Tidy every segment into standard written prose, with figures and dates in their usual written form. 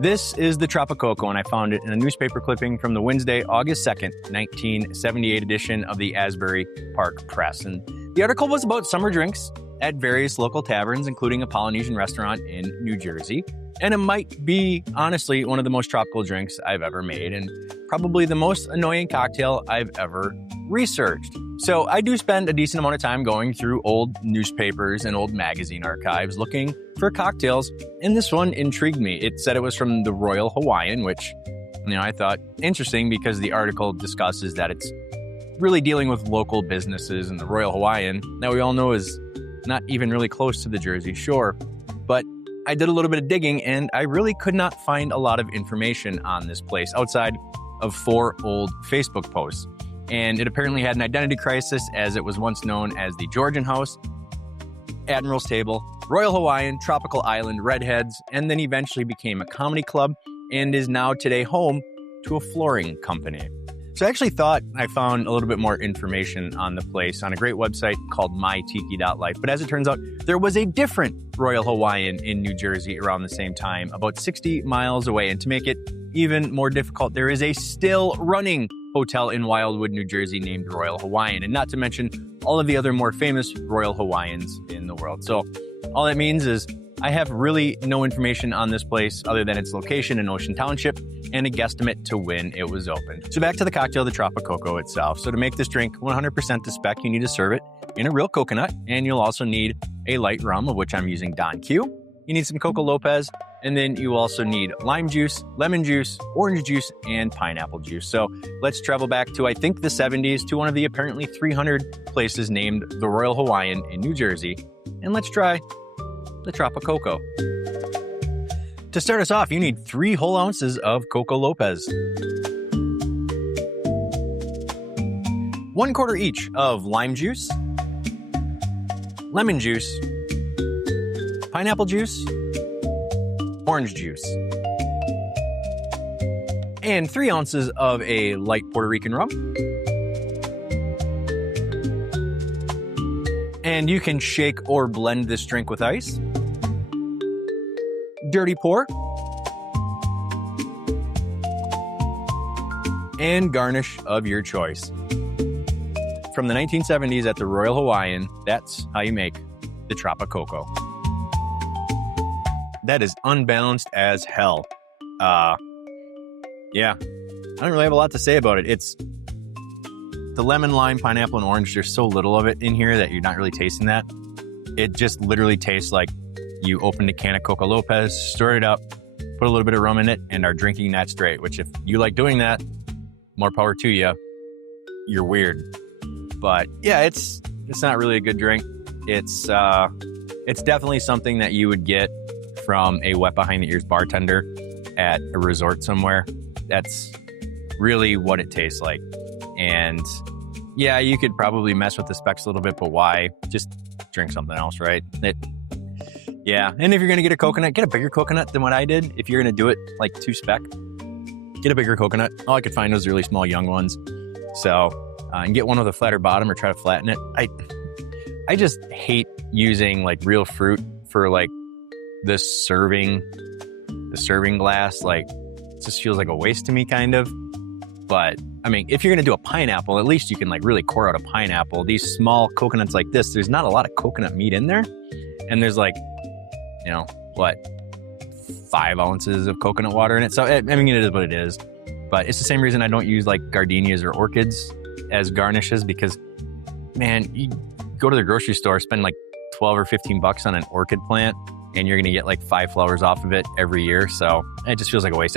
This is the Tropiccoco, and I found it in a newspaper clipping from the Wednesday, August 2nd, 1978 edition of the Asbury Park Press. And the article was about summer drinks at various local taverns, including a Polynesian restaurant in New Jersey. And it might be, honestly, one of the most tropical drinks I've ever made, and probably the most annoying cocktail I've ever researched. So I do spend a decent amount of time going through old newspapers and old magazine archives looking for cocktails, and this one intrigued me. It said it was from the Royal Hawaiian, which, I thought interesting because the article discusses that it's really dealing with local businesses, and the Royal Hawaiian, that we all know is not even really close to the Jersey Shore. But I did a little bit of digging, and I really could not find a lot of information on this place outside of 4 old Facebook posts. And it apparently had an identity crisis, as it was once known as the Georgian House, Admiral's Table, Royal Hawaiian, Tropical Island, Redheads, and then eventually became a comedy club and is now today home to a flooring company. So I actually thought I found a little bit more information on the place on a great website called mytiki.life. But as it turns out, there was a different Royal Hawaiian in New Jersey around the same time, about 60 miles away. And to make it even more difficult, there is a still running hotel in Wildwood, New Jersey named Royal Hawaiian, and not to mention all of the other more famous Royal Hawaiians in the world. So all that means is I have really no information on this place other than its location in Ocean Township and a guesstimate to when it was opened. So back to the cocktail, the Tropiccoco itself. So to make this drink 100% to spec, you need to serve it in a real coconut, and you'll also need a light rum, of which I'm using Don Q. You need some Coco Lopez, and then you also need lime juice, lemon juice, orange juice, and pineapple juice. So let's travel back to, I think, the 70s to one of the apparently 300 places named the Royal Hawaiian in New Jersey, and let's try the Tropiccoco. To start us off, you need 3 whole ounces of Coco Lopez, 1/4 each of lime juice, lemon juice, pineapple juice, orange juice, and 3 ounces of a light Puerto Rican rum. And you can shake or blend this drink with ice. Dirty pour. And garnish of your choice. From the 1970s at the Royal Hawaiian, that's how you make the Tropiccoco. That is unbalanced as hell. Yeah, I don't really have a lot to say about it. It's the lemon, lime, pineapple, and orange. There's so little of it in here that you're not really tasting that. It just literally tastes like you opened a can of Coco Lopez, stirred it up, put a little bit of rum in it, and are drinking that straight, which if you like doing that, more power to you. You're weird. But yeah, it's not really a good drink. It's definitely something that you would get from a wet behind the ears bartender at a resort somewhere. That's really what it tastes like. And yeah, you could probably mess with the specs a little bit, but why? Just drink something else, right? Yeah, and if you're going to get a coconut, get a bigger coconut than what I did. If you're going to do it like 2 spec, get a bigger coconut. All I could find was really small young ones. So, and get one with a flatter bottom or try to flatten it. I just hate using like real fruit for like the serving glass. Like, it just feels like a waste to me, kind of. But I mean, if you're going to do a pineapple, at least you can like really core out a pineapple. These small coconuts like this, there's not a lot of coconut meat in there. And there's like, 5 ounces of coconut water in it. So, I mean, it is what it is. But it's the same reason I don't use like gardenias or orchids as garnishes, because, man, you go to the grocery store, spend like $12 or $15 on an orchid plant, and you're going to get like 5 flowers off of it every year. So it just feels like a waste.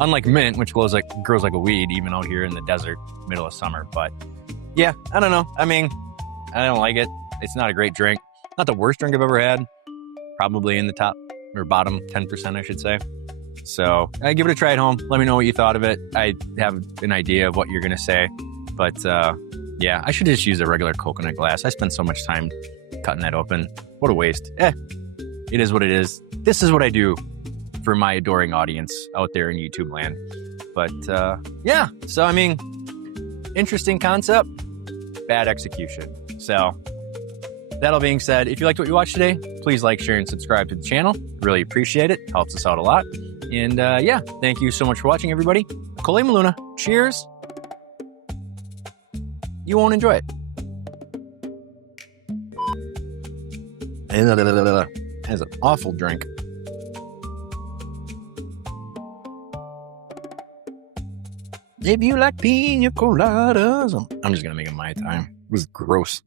Unlike mint, which grows like a weed, even out here in the desert, middle of summer. But yeah, I don't know. I mean, I don't like it. It's not a great drink. Not the worst drink I've ever had. Probably in the top or bottom 10%, I should say. So I give it a try at home. Let me know what you thought of it. I have an idea of what you're going to say. But yeah, I should just use a regular coconut glass. I spend so much time cutting that open. What a waste. It is what it is. This is what I do for my adoring audience out there in YouTube land. But yeah, so I mean, interesting concept, bad execution. So that all being said, if you liked what you watched today, please like, share, and subscribe to the channel. Really appreciate it. Helps us out a lot. And yeah, thank you so much for watching, everybody. Kole Maluna. Cheers. You won't enjoy it. That's an awful drink. If you like pina coladas, I'm just gonna make it my time. It was gross.